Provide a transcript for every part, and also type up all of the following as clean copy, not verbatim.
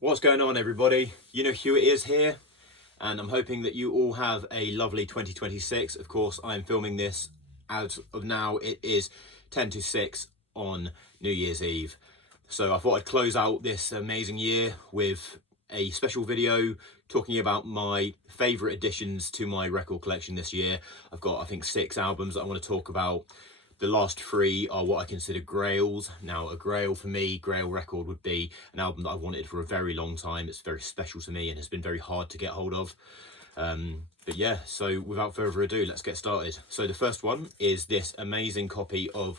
What's going on, everybody? You know who it is here, and I'm hoping that you all have a lovely 2026. Of course, I'm filming this as of now. It is 10 to 6 on New Year's Eve. So I thought I'd close out this amazing year with a special video talking about my favourite additions to my record collection this year. I've got, I think, 6 albums that I want to talk about. The last 3 are what I consider grails. Now, a grail for me, grail record would be an album that I've wanted for a very long time. It's very special to me and has been very hard to get hold of. But yeah, so without further ado, let's get started. So the first one is this amazing copy of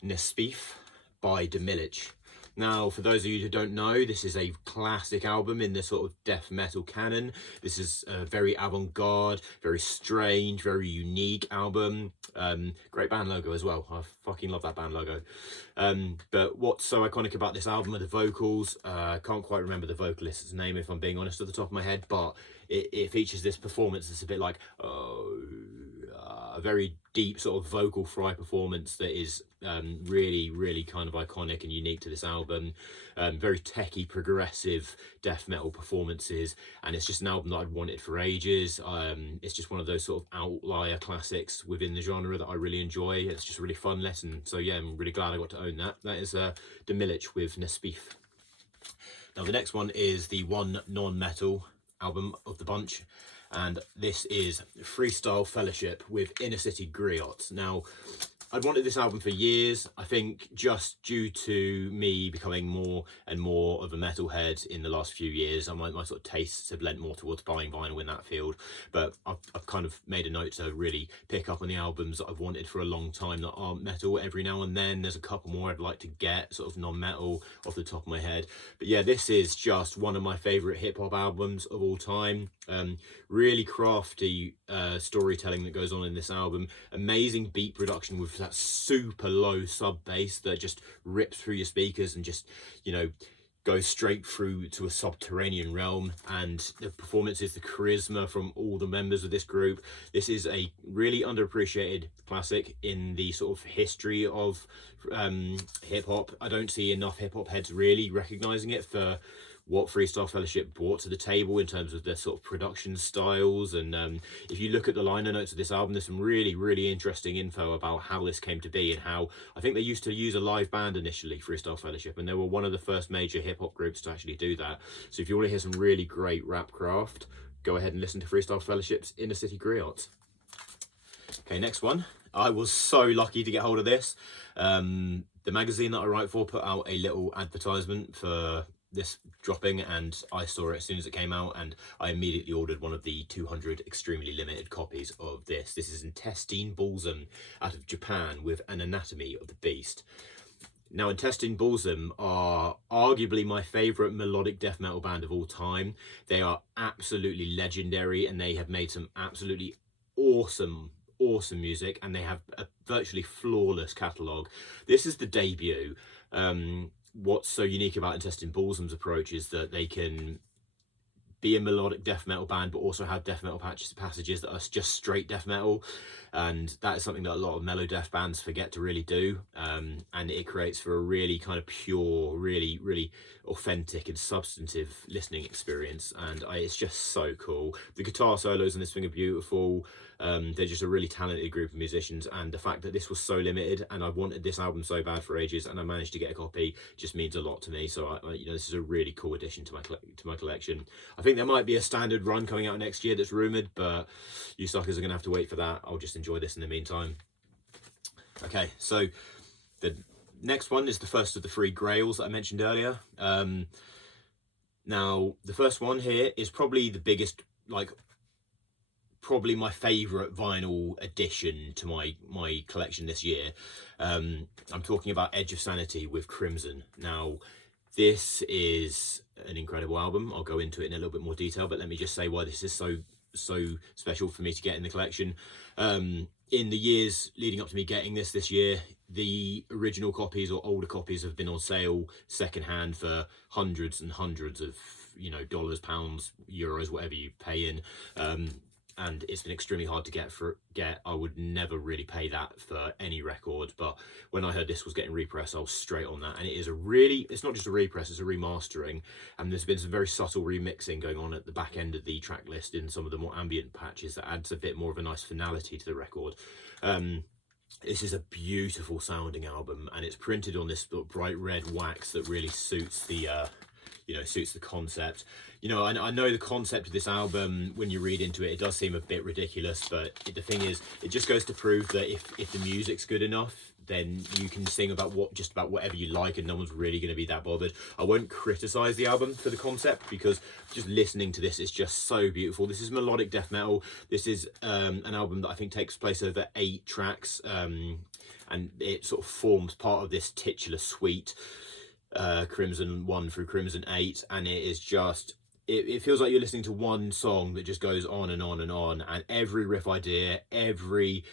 Nespif by Demilich. Now, for those of you who don't know, this is a classic album in the sort of death metal canon. This is a very avant-garde, very strange, very unique album. Great band logo as well. I fucking love that band logo. But what's so iconic about this album are the vocals. I can't quite remember the vocalist's name, if I'm being honest, at the top of my head, but it features this performance that's a bit like, a very deep sort of vocal fry performance that is really kind of iconic and unique to this album. Very techy, progressive death metal performances, and it's just an album that I'd wanted for ages. It's just one of those sort of outlier classics within the genre that I really enjoy. It's just a really fun listen. So yeah, I'm really glad I got to own that. That is Demilich with Nespif. Now the next one is the one non-metal album of the bunch, and this is Freestyle Fellowship with Inner City Griots. Now, I'd wanted this album for years. I think just due to me becoming more and more of a metalhead in the last few years, my sort of tastes have lent more towards buying vinyl in that field. But I've kind of made a note to really pick up on the albums that I've wanted for a long time that aren't metal. Every now and then there's a couple more I'd like to get, sort of non-metal off the top of my head. But yeah, this is just one of my favourite hip-hop albums of all time. Really crafty storytelling that goes on in this album. Amazing beat production with that super low sub bass that just rips through your speakers and just, you know, goes straight through to a subterranean realm. And the performances, the charisma from all the members of this group. This is a really underappreciated classic in the sort of history of hip-hop. I don't see enough hip-hop heads really recognizing it for what Freestyle Fellowship brought to the table in terms of their sort of production styles. And if you look at the liner notes of this album, there's some really interesting info about how this came to be and how I think they used to use a live band initially, Freestyle Fellowship, and they were one of the first major hip-hop groups to actually do that. So if you want to hear some really great rap craft, go ahead and listen to Freestyle Fellowship's Inner City Griots. Okay, next one. I was so lucky to get hold of this. The magazine that I write for put out a little advertisement for this dropping, and I saw it as soon as it came out, and I immediately ordered one of the 200 extremely limited copies of this. This is Intestine Balsam out of Japan with An Anatomy of the Beast. Now, Intestine Balsam are arguably my favourite melodic death metal band of all time. They are absolutely legendary, and they have made some absolutely awesome music, and they have a virtually flawless catalogue. This is the debut. What's so unique about Intestine Balsam's approach is that they can be a melodic death metal band but also have death metal passages that are just straight death metal, and that is something that a lot of mellow death bands forget to really do, and it creates for a really kind of pure, really authentic and substantive listening experience. And it's just so cool. The guitar solos in this thing are beautiful. They're just a really talented group of musicians, and the fact that this was so limited and I wanted this album so bad for ages and I managed to get a copy just means a lot to me. So you know, this is a really cool addition to my collection. I think there might be a standard run coming out next year that's rumored, but you suckers are gonna have to wait for that. I'll just enjoy this in the meantime. Okay, so the next one is the first of the 3 grails that I mentioned earlier. Now, the first one here is probably the biggest, probably my favorite vinyl addition to my collection this year. I'm talking about Edge of Sanity with Crimson. Now, this is an incredible album. I'll go into it in a little bit more detail, but let me just say why this is so special for me to get in the collection. In the years leading up to me getting this year, the original copies or older copies have been on sale secondhand for hundreds and hundreds of, you know, dollars, pounds, euros, whatever you pay in. and it's been extremely hard to get. I would never really pay that for any record, but when I heard this was getting repressed, I was straight on that. And it's not just a repress, it's a remastering, and there's been some very subtle remixing going on at the back end of the track list in some of the more ambient patches that adds a bit more of a nice finality to the record. This is a beautiful sounding album, and it's printed on this bright red wax that really suits the suits the concept. I know the concept of this album, when you read into it, it does seem a bit ridiculous, but the thing is, it just goes to prove that if the music's good enough, then you can sing about just about whatever you like, and no one's really going to be that bothered. I won't criticize the album for the concept, because just listening to this is just so beautiful. This is melodic death metal. This is an album that I think takes place over 8 tracks, and it sort of forms part of this titular suite, Crimson 1 through Crimson 8, and it is just, it feels like you're listening to one song that just goes on and on and on, and every riff idea, every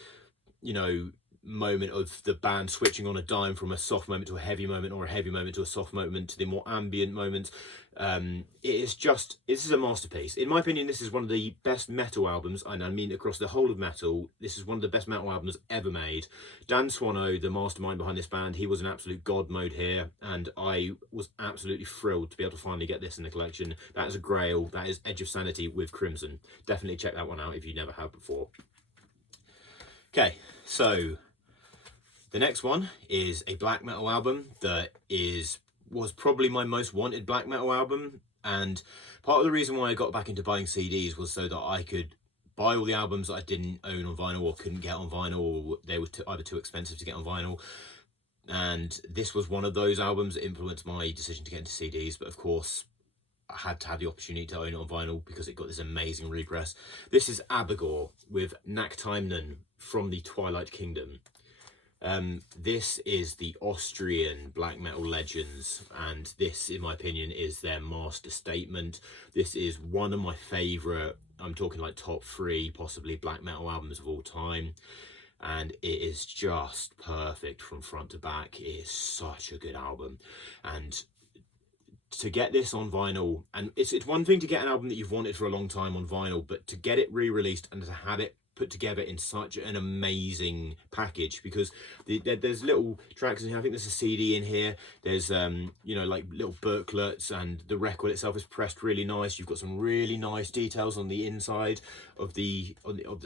moment of the band switching on a dime from a soft moment to a heavy moment, or a heavy moment to a soft moment, to the more ambient moments. This is a masterpiece. In my opinion, this is one of the best metal albums, and I mean across the whole of metal, this is one of the best metal albums ever made. Dan Swano, the mastermind behind this band, he was an absolute god mode here, and I was absolutely thrilled to be able to finally get this in the collection. That is a grail. That is Edge of Sanity with Crimson. Definitely check that one out if you never have before. Okay, so the next one is a black metal album that was probably my most wanted black metal album, and part of the reason why I got back into buying CDs was so that I could buy all the albums that I didn't own on vinyl or couldn't get on vinyl, or they were either too expensive to get on vinyl. And this was one of those albums that influenced my decision to get into CDs, but of course I had to have the opportunity to own it on vinyl because it got this amazing repress. This is Abigor with Naktaimnen from the Twilight Kingdom. This is the Austrian black metal legends, and this, in my opinion, is their master statement. This is one of my favourite, I'm talking like top 3 possibly, black metal albums of all time, and it is just perfect from front to back. It is such a good album, and to get this on vinyl, and it's one thing to get an album that you've wanted for a long time on vinyl, but to get it re-released and to have it put together in such an amazing package, because there's little tracks in here. I think there's a CD in here, there's like little booklets, and the record itself is pressed really nice. You've got some really nice details on the inside of the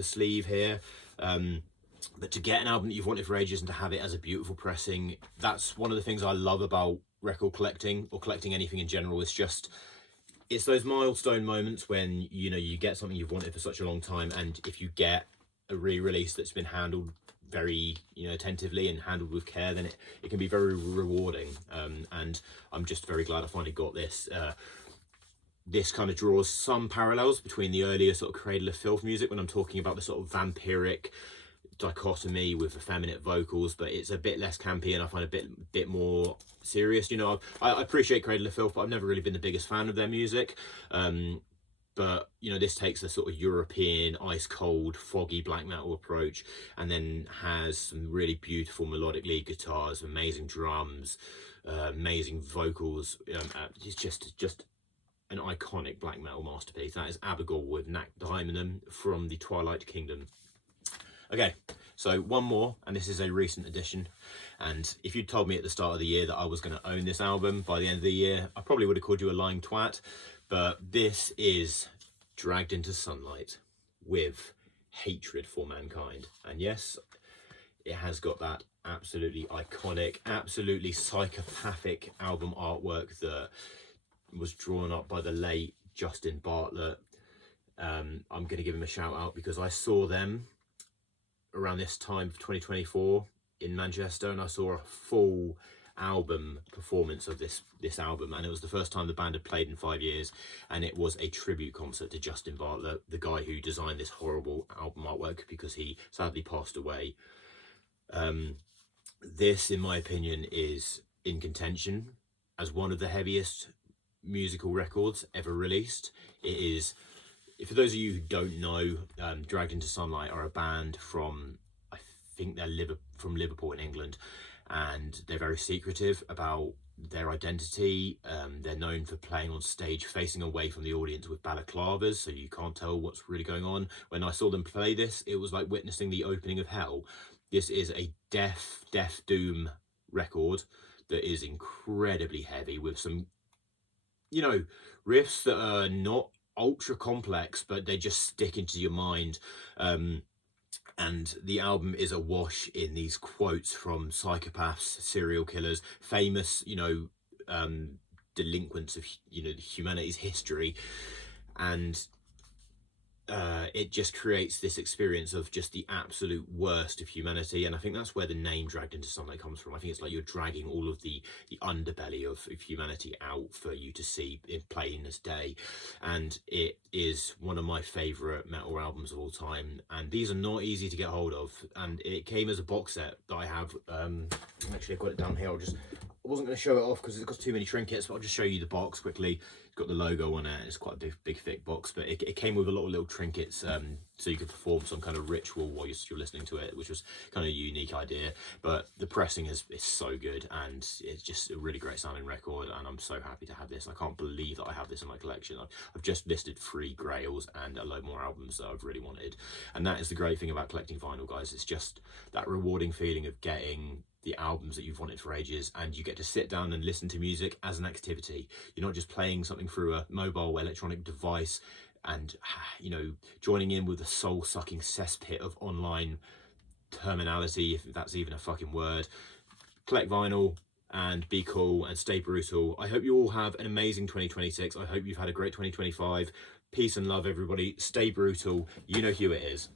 sleeve here. But to get an album that you've wanted for ages and to have it as a beautiful pressing, that's one of the things I love about record collecting, or collecting anything in general. It's those milestone moments when you get something you've wanted for such a long time, and if you get a re-release that's been handled very attentively and handled with care, then it can be very rewarding. And I'm just very glad I finally got this. This kind of draws some parallels between the earlier sort of Cradle of Filth music, when I'm talking about the sort of vampiric dichotomy with effeminate vocals, but it's a bit less campy, and I find a bit more serious. I appreciate Cradle of Filth, but I've never really been the biggest fan of their music. But this takes a sort of European ice cold foggy black metal approach, and then has some really beautiful melodic lead guitars, amazing drums, amazing vocals. It's just an iconic black metal masterpiece. That is Abigor with Naktaimnen from the Twilight Kingdom. Okay, so one more, and this is a recent addition, and if you'd told me at the start of the year that I was going to own this album by the end of the year, I probably would have called you a lying twat. But this is Dragged into Sunlight with Hatred for Mankind. And yes, it has got that absolutely iconic, absolutely psychopathic album artwork that was drawn up by the late Justin Bartlett. I'm going to give him a shout out because I saw them around this time of 2024 in Manchester, and I saw a full album performance of this album, and it was the first time the band had played in 5 years, and it was a tribute concert to Justin Bartlett, the guy who designed this horrible album artwork because he sadly passed away. This, in my opinion, is in contention as one of the heaviest musical records ever released. It is, for those of you who don't know, Dragged into Sunlight are a band from, I think they're from Liverpool in England, and they're very secretive about their identity. They're known for playing on stage facing away from the audience with balaclavas, so you can't tell what's really going on. When I saw them play this, it was like witnessing the opening of hell. This is a death doom record that is incredibly heavy, with some, you know, riffs that are not ultra complex, but they just stick into your mind. And the album is awash in these quotes from psychopaths, serial killers, famous, delinquents of, humanity's history. And it just creates this experience of just the absolute worst of humanity. And I think that's where the name Dragged into Sunlight comes from. I think it's like you're dragging all of the underbelly of humanity out for you to see in plain as day. And it is one of my favourite metal albums of all time, and these are not easy to get hold of. And it came as a box set that I have. Actually, I've got it down here. I wasn't going to show it off because it's got too many trinkets, but I'll just show you the box quickly. It's got the logo on it. It's quite a big thick box, but it came with a lot of little trinkets, so you could perform some kind of ritual while you're listening to it, which was kind of a unique idea. But the pressing is so good, and it's just a really great sounding record, and I'm so happy to have this. I can't believe that I have this in my collection. I've just listed 3 grails and a load more albums that I've really wanted, and that is the great thing about collecting vinyl, guys. It's just that rewarding feeling of getting the albums that you've wanted for ages, and you get to sit down and listen to music as an activity. You're not just playing something through a mobile electronic device and, joining in with the soul-sucking cesspit of online terminality, if that's even a fucking word. Collect vinyl and be cool and stay brutal. I hope you all have an amazing 2026. I hope you've had a great 2025. Peace and love, everybody. Stay brutal. You know who it is.